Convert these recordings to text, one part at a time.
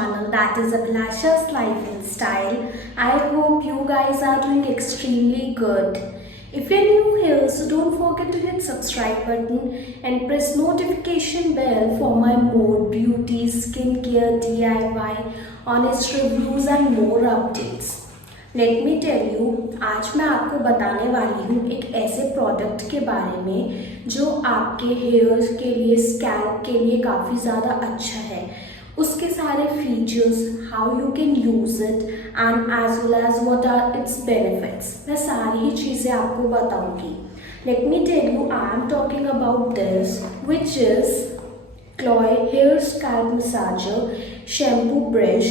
channel, that is Abhilasha's Life and Style. I hope you guys are doing extremely good. If you're new here, so don't forget to hit subscribe button and press notification bell for my more beauty, skincare, DIY, honest reviews and more updates. Let me tell you, आज मैं आपको बताने वाली हूँ एक ऐसे product के बारे में जो आपके हेयर्स के लिए, स्कैल्प के लिए काफ़ी ज़्यादा अच्छा है. उसके सारे features, how you can use it and as well as what are its benefits, मैं सारी ही चीज़ें आपको बताऊँगी. Let me tell you, I am talking about this which is Kloy Hair Scalp Massager Shampoo Brush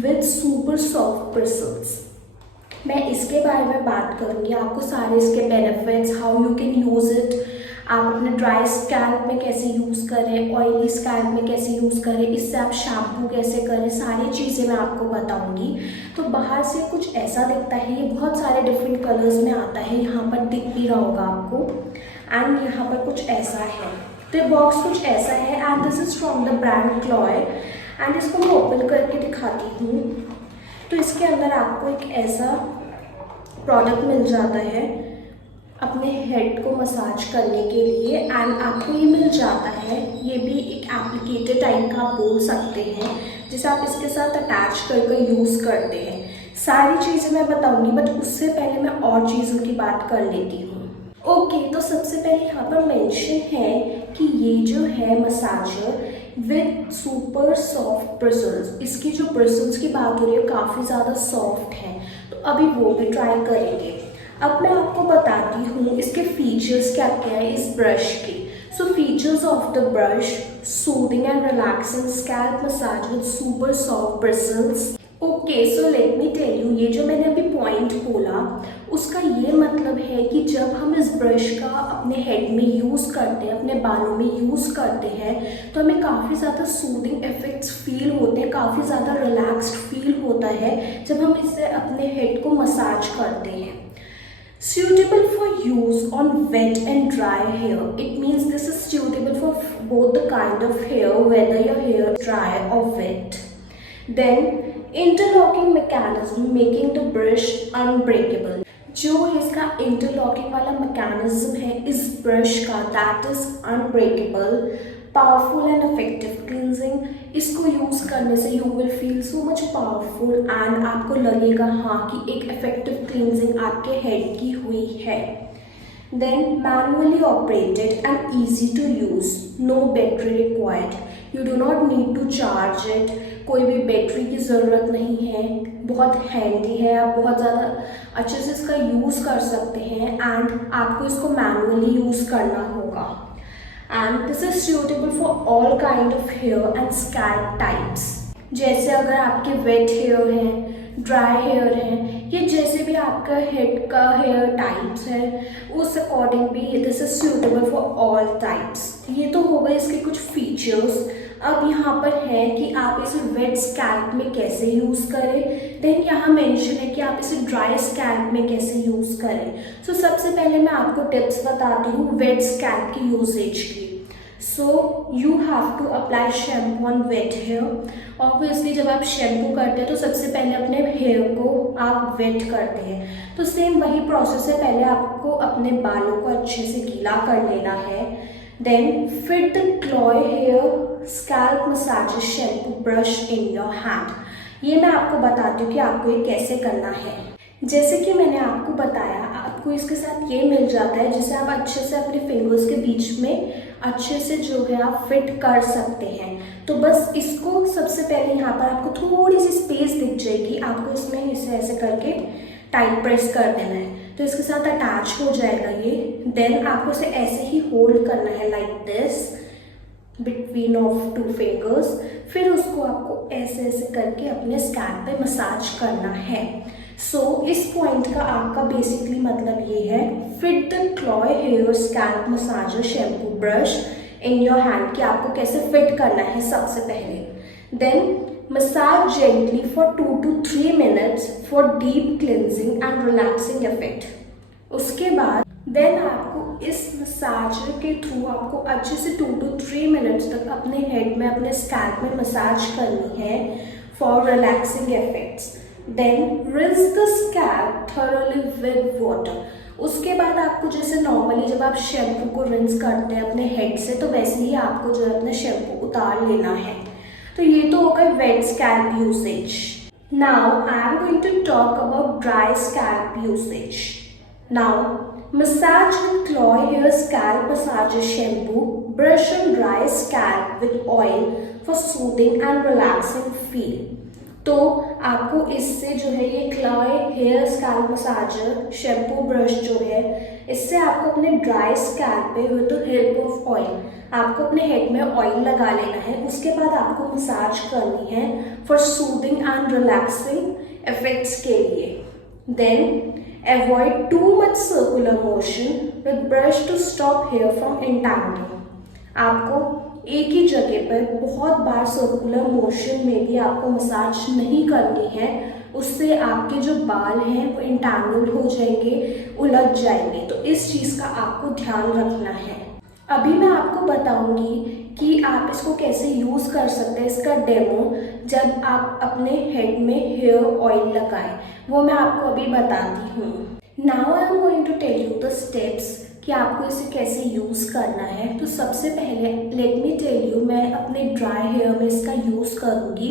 with Super Soft Bristles. मैं इसके बारे में बात करूँगी, आपको सारे इसके benefits, how you can use it, आप अपने ड्राई स्कैल्प में कैसे यूज़ करें, ऑयली स्कैल्प में कैसे यूज़ करें, इससे आप शैम्पू कैसे करें, सारी चीज़ें मैं आपको बताऊँगी. तो बाहर से कुछ ऐसा दिखता है, ये बहुत सारे डिफरेंट कलर्स में आता है, यहाँ पर दिख भी रहा होगा आपको. एंड यहाँ पर कुछ ऐसा है, तो बॉक्स कुछ ऐसा है and this is from the brand Kloy. And इसको मैं ओपन करके दिखाती हूँ. तो इसके अंदर आपको एक ऐसा प्रोडक्ट मिल जाता है अपने हेड को मसाज करने के लिए. एंड आपको ये मिल जाता है, ये भी एक एप्लीकेटर टाइप का आप बोल सकते हैं, जिसे आप इसके साथ अटैच करके यूज़ करते हैं. सारी चीज़ें मैं बताऊंगी, बट उससे पहले मैं और चीज़ों की बात कर लेती हूँ. ओके, तो सबसे पहले यहाँ पर मेंशन है कि ये जो है massager with super soft bristles, इसकी जो ब्रिसल्स की बात हो रही है काफ़ी ज़्यादा सॉफ्ट है, तो अभी वो भी ट्राई करेंगे. अब मैं आपको बताती हूँ इसके फीचर्स क्या क्या है इस ब्रश के. So features of the brush: soothing and relaxing scalp massage with super soft bristles. Okay, so let me tell you, ये जो मैंने अभी पॉइंट बोला उसका ये मतलब है कि जब हम इस ब्रश का अपने हेड में यूज़ करते हैं, अपने बालों में यूज़ करते हैं, तो हमें काफ़ी ज़्यादा सूदिंग इफेक्ट्स फील होते हैं, काफ़ी ज़्यादा रिलैक्स्ड फील होता है जब हम इससे अपने हेड को मसाज करते हैं. Suitable for use on wet and dry hair. It means this is suitable for both the kind of hair, whether your hair is dry or wet. Then interlocking mechanism making the brush unbreakable. जो इसका interlocking वाला mechanism है इस brush का, that is unbreakable, powerful and effective cleansing. इसको use करने से you will feel so much powerful and आपको लगेगा हाँ कि एक इफेक्टिव क्लींजिंग आपके हेड की हुई है. Then manually operated and easy to use, no battery required, you do not need to charge it, कोई भी बैटरी की ज़रूरत नहीं है, बहुत हैंडी है, आप बहुत ज़्यादा अच्छे से इसका यूज़ कर सकते हैं. एंड आपको इसको मैनुअली यूज़ करना होगा. And this is suitable for all kind of hair and scalp types. जैसे अगर आपके वेट हेयर हैं, ड्राई हेयर हैं, ये जैसे भी आपका हेड का हेयर टाइप्स है उस अकॉर्डिंग भी this is suitable for all types. ये तो हो गए इसके कुछ फीचर्स. अब यहाँ पर है कि आप इसे वेट स्कैल्प में कैसे यूज़ करें. देन यहाँ मेंशन है कि आप इसे ड्राई स्कैल्प में कैसे यूज़ करें. सो सबसे पहले मैं आपको टिप्स बताती हूँ वेट स्कैल्प की यूजेज की. So you have to apply shampoo on wet hair. Obviously जब आप शैम्पू करते हैं तो सबसे पहले अपने हेयर को आप वेट करते हैं, तो सेम वही प्रोसेस है. पहले आपको अपने बालों को अच्छे से गीला कर लेना है. Then fit the Kloy hair scalp massager shampoo brush in your hand. ये मैं आपको बताती हूँ कि आपको ये कैसे करना है. जैसे कि मैंने आपको बताया, आपको इसके साथ ये मिल जाता है जिसे आप अच्छे से अपने फिंगर्स के बीच में अच्छे से जो है आप फिट कर सकते हैं. तो बस इसको सबसे पहले यहाँ पर आपको थोड़ी सी स्पेस दिख जाएगी, आपको इसमें इसे ऐसे करके टाइट प्रेस कर देना है, तो इसके साथ अटैच हो जाएगा ये. देन आपको इसे ऐसे ही होल्ड करना है like this between of two fingers. फिर उसको आपको ऐसे ऐसे करके अपने स्कैल्प पे मसाज करना है. सो इस पॉइंट का आपका बेसिकली मतलब ये है, fit the Kloy hair scalp massager shampoo brush in your hand, कि आपको कैसे फिट करना है सबसे पहले. Then massage gently for 2 to 3 minutes for deep cleansing and relaxing effect. उसके बाद देन आपको इस मसाजर के थ्रू आपको अच्छे से 2 to 3 minutes तक अपने हेड में, अपने स्कैल्प में मसाज करनी है for relaxing effects. Then rinse the scalp thoroughly with water. उसके बाद आपको जैसे नॉर्मली जब आप शैम्पू को रिंस करते हैं अपने हेड से, तो वैसे ही आपको जो है अपने शैम्पू उतार लेना है। तो ये तो हो गए wet scalp usage. Now I am going to talk about dry scalp usage. Now massage with Kloy hair scalp massager shampoo. Brush on dry scalp with oil for soothing and relaxing feel. तो आपको इससे जो है ये Kloy hair scalp massager shampoo brush जो है, इससे आपको अपने ड्राई स्कैल्प पे with the help of oil आपको अपने हेड में ऑयल लगा लेना है। उसके बाद आपको मसाज करनी है for soothing and relaxing effects के लिए। Then avoid too much circular motion with brush to stop hair from entangling. आपको एक ही जगह पर बहुत बार सर्कुलर मोशन में भी आपको मसाज नहीं करनी है, उससे आपके जो बाल हैं वो इंटैंगल हो जाएंगे, उलझ जाएंगे। तो इस चीज़ का आपको ध्यान रखना है। अभी मैं आपको बताऊंगी कि आप इसको कैसे यूज़ कर सकते हैं, इसका डेमो जब आप अपने हेड में हेयर ऑयल लगाएं, वो मैं आपको अभी बताती हूँ। Now I am going to tell you the steps कि आपको इसे कैसे यूज़ करना है। तो सबसे पहले लेट मी टेल यू, मैं अपने ड्राई हेयर में इसका यूज़ करूँगी।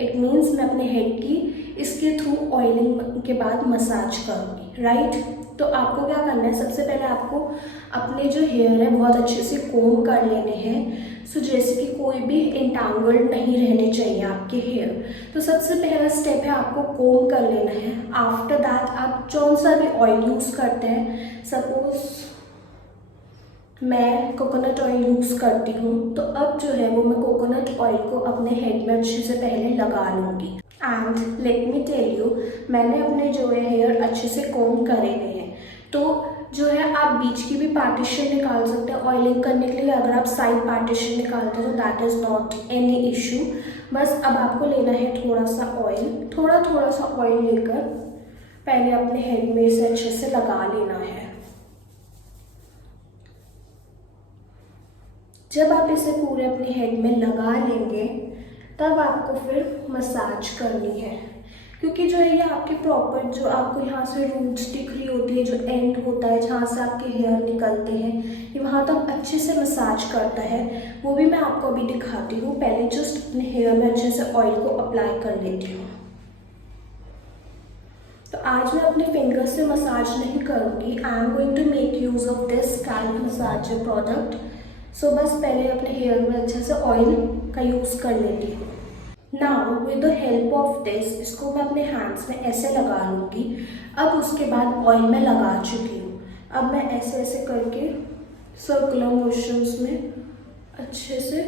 इट मीन्स मैं अपने हेड की इसके थ्रू ऑयलिंग के बाद मसाज करूँगी, राइट। तो आपको क्या करना है, सबसे पहले आपको अपने जो हेयर है बहुत अच्छे से कोम कर लेने हैं। सो जैसे कि कोई भी इंटैंगल्ड नहीं रहने चाहिए आपके हेयर। तो सबसे पहला स्टेप है आपको कोम कर लेना है। आफ्टर दैट आप कौन सा भी ऑयल यूज़ करते हैं, सपोज मैं कोकोनट ऑयल यूज़ करती हूँ, तो अब जो है वो मैं कोकोनट ऑयल को अपने हेड में अच्छे से पहले लगा लूँगी। And let me tell you, मैंने अपने जो है हेयर अच्छे से कोम करे हुए हैं। तो जो है आप बीच की भी पार्टीशन निकाल सकते हैं ऑयलिंग करने के लिए। अगर आप साइड पार्टीशन निकालते हैं तो that is not any issue. बस अब आपको लेना है थोड़ा सा ऑयल, थोड़ा सा ऑयल लेकर पहले अपने हेड में इसे अच्छे से लगा लेना है। जब आप इसे पूरे अपने हेड में लगा लेंगे तब आपको फिर मसाज करनी है, क्योंकि जो है ये आपके प्रॉपर जो आपको यहाँ से रूट्स दिख रही होती है, जो एंड होता है जहाँ से आपके हेयर निकलते हैं, ये वहाँ तक अच्छे से मसाज करता है। वो भी मैं आपको अभी दिखाती हूँ। पहले जस्ट अपने हेयर में अच्छे से ऑयल को अप्लाई कर लेती हूँ। तो आज मैं अपने फिंगर से मसाज नहीं करूँगी। I am going to make use of this scalp massager product. So बस पहले अपने हेयर में अच्छे से ऑयल का यूज़ कर लेती हूँ। Now with the help of this, इसको मैं अपने हैंड्स में ऐसे लगा लूँगी। अब उसके बाद ऑयल में लगा चुकी हूँ। अब मैं ऐसे ऐसे करके सर्कुलर मोशंस में अच्छे से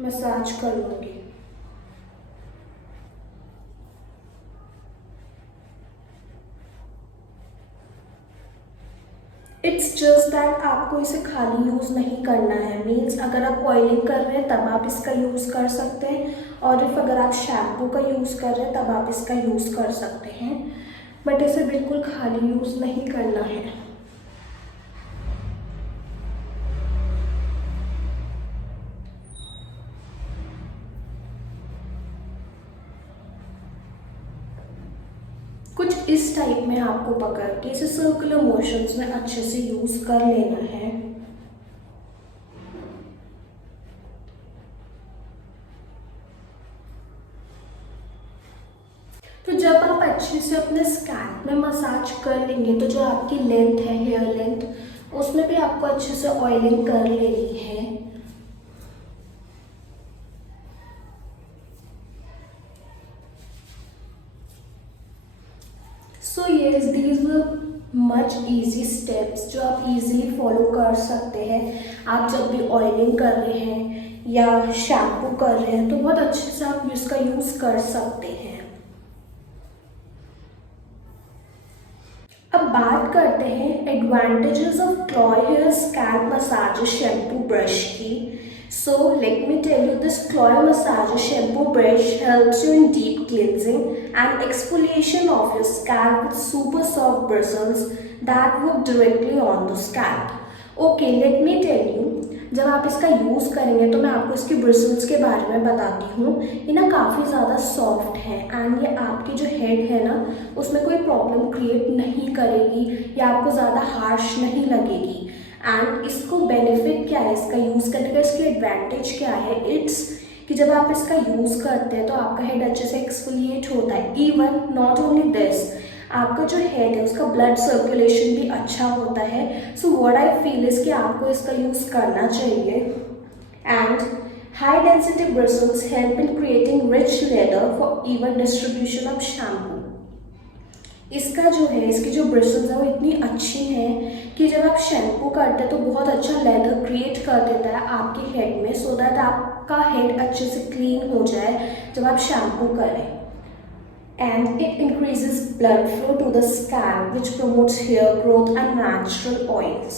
मसाज कर लूँगी। इट्स जस्ट दैट आपको इसे खाली यूज़ नहीं करना है। मीन्स अगर आप ऑयलिंग कर रहे हैं तब आप इसका यूज़ कर सकते हैं, और इफ अगर आप शैम्पू का यूज़ कर रहे हैं तब आप इसका यूज़ कर सकते हैं। बट इसे बिल्कुल खाली यूज़ नहीं करना है। कुछ इस टाइप में आपको पकड़ के इसे सर्कुलर मोशंस में अच्छे से यूज़ कर लेना है। तो जब आप अच्छे से अपने स्कैल्प में मसाज कर लेंगे तो जो आपकी लेंथ है, हेयर लेंथ, उसमें भी आपको अच्छे से ऑयलिंग कर लेनी है। So yes, these were much easy steps जो आप इजीली फॉलो कर सकते हैं। आप जब भी ऑयलिंग कर रहे हैं या शैम्पू कर रहे हैं तो बहुत अच्छे से आप इसका यूज़ कर सकते हैं। अब बात करते हैं advantages of Kloy hair scalp massager shampoo brush की। So let me tell you, this Kloy massager shampoo brush helps you in deep cleansing and exfoliation of your scalp with super soft bristles that work directly on the scalp. Okay, let me tell you, जब आप इसका use करेंगे तो मैं आपको इसकी bristles के बारे में बताती हूँ। ये ना काफ़ी ज़्यादा सॉफ्ट है एंड ये आपकी जो हेड है ना उसमें कोई प्रॉब्लम क्रिएट नहीं करेगी या आपको ज़्यादा हार्श नहीं लगेगी। एंड इसको बेनिफिट क्या है इसका यूज़ करने का, इसकी एडवांटेज क्या है, इट्स कि जब आप इसका यूज़ करते हैं तो आपका हेड अच्छे से एक्सफोलिएट होता है। इवन नॉट ओनली दिस, आपका जो हेड है उसका ब्लड सर्कुलेशन भी अच्छा होता है। So what I feel is कि आपको इसका यूज़ करना चाहिए। And high density bristles help in creating rich leather for even distribution of shampoo. इसका जो है, इसकी जो ब्रिसल्स है वो इतनी अच्छी हैं कि जब आप शैम्पू करते हैं तो बहुत अच्छा लेदर क्रिएट कर देता है आपके हेड में, सो दैट आपका हेड अच्छे से क्लीन हो जाए जब आप शैम्पू करें। And it increases blood flow to the scalp, which promotes hair growth and natural oils.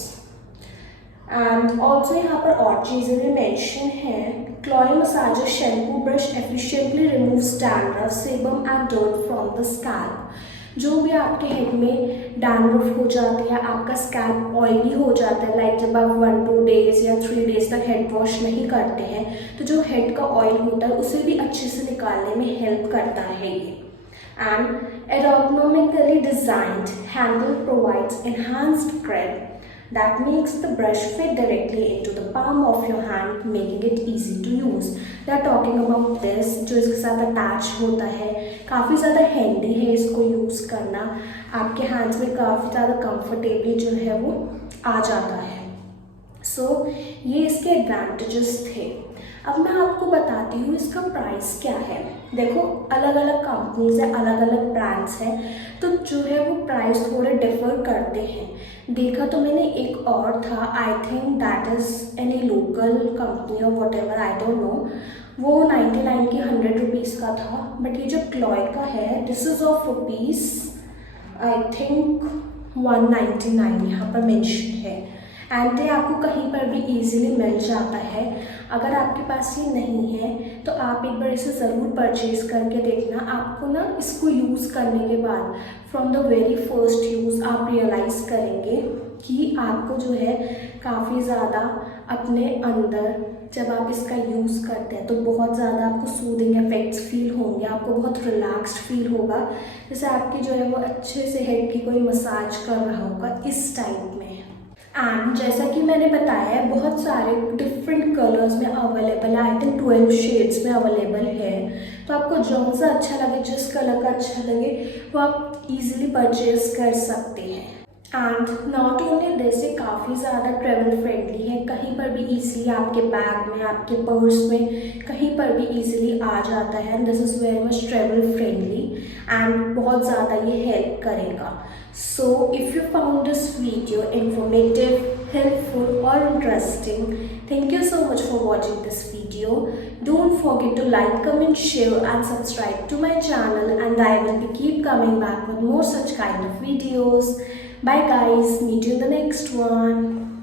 And also यहाँ पर और चीज़ें भी मेंशन है। Kloy massager shampoo brush efficiently removes dandruff, sebum and dirt from the scalp. जो भी आपके head में डैंड्रफ हो जाती है, आपका स्कैल्प ऑयली हो जाता है, लाइक जब आप 1-2 डेज या 3 डेज तक हेड वॉश नहीं करते हैं तो जो हेड का ऑयल होता है उसे भी अच्छे से निकालने में हेल्प करता है ये। And ergonomically designed handle provides enhanced grip that makes the brush fit directly into the palm of your hand, making it easy to use. They are talking about this, जो इसके साथ अटैच होता है, काफ़ी ज़्यादा हैंडी है इसको use करना, आपके हैंड्स में काफ़ी ज़्यादा कंफर्टेबली जो है वो आ जाता है। सो ये इसके एडवांटेजेस थे। अब मैं आपको बताती हूँ इसका प्राइस क्या है। देखो, अलग अलग कंपनीज है, अलग अलग ब्रांड्स हैं, तो जो है वो प्राइस थोड़े डिफर करते हैं। देखा तो मैंने एक और था, I think that is any local company और whatever, I don't know, वो 99 की 100 रुपीज़ का था। बट ये जो क्लॉय का है, this is of rupees I think 199 यहाँ पर मेंशन है। एंड ये आपको कहीं पर भी इजीली मिल जाता है। अगर आपके पास ये नहीं है तो आप एक बार इसे ज़रूर परचेज़ करके देखना। आपको ना इसको यूज़ करने के बाद from the very first use आप रियलाइज़ करेंगे कि आपको जो है काफ़ी ज़्यादा अपने अंदर, जब आप इसका यूज़ करते हैं तो बहुत ज़्यादा आपको सूदिंग इफेक्ट्स फील होंगे, आपको बहुत रिलैक्स्ड फील होगा, जैसे आपकी जो है वो अच्छे से हेड की कोई मसाज कर रहा होगा, इस टाइप में। एंड जैसा कि मैंने बताया है, बहुत सारे डिफरेंट कलर्स में अवेलेबल है, आई थिंक 12 शेड्स में अवेलेबल है। तो आपको जो सा अच्छा लगे, जिस कलर का अच्छा लगे वो आप इजीली परचेज कर सकते हैं। एंड नॉट ओनली दिस, ये काफ़ी ज़्यादा ट्रेवल फ्रेंडली है, कहीं पर भी इजीली आपके बैग में, आपके पर्स में, कहीं पर भी इजीली आ जाता है। And this is very much travel friendly and बहुत ज़्यादा ये हेल्प करेगा। So if you found this video informative, helpful or interesting, thank you so much for watching this video. Don't forget to like, comment, share and subscribe to my channel, and I will be keep coming back with more such kind of videos. Bye guys, meet you in the next one.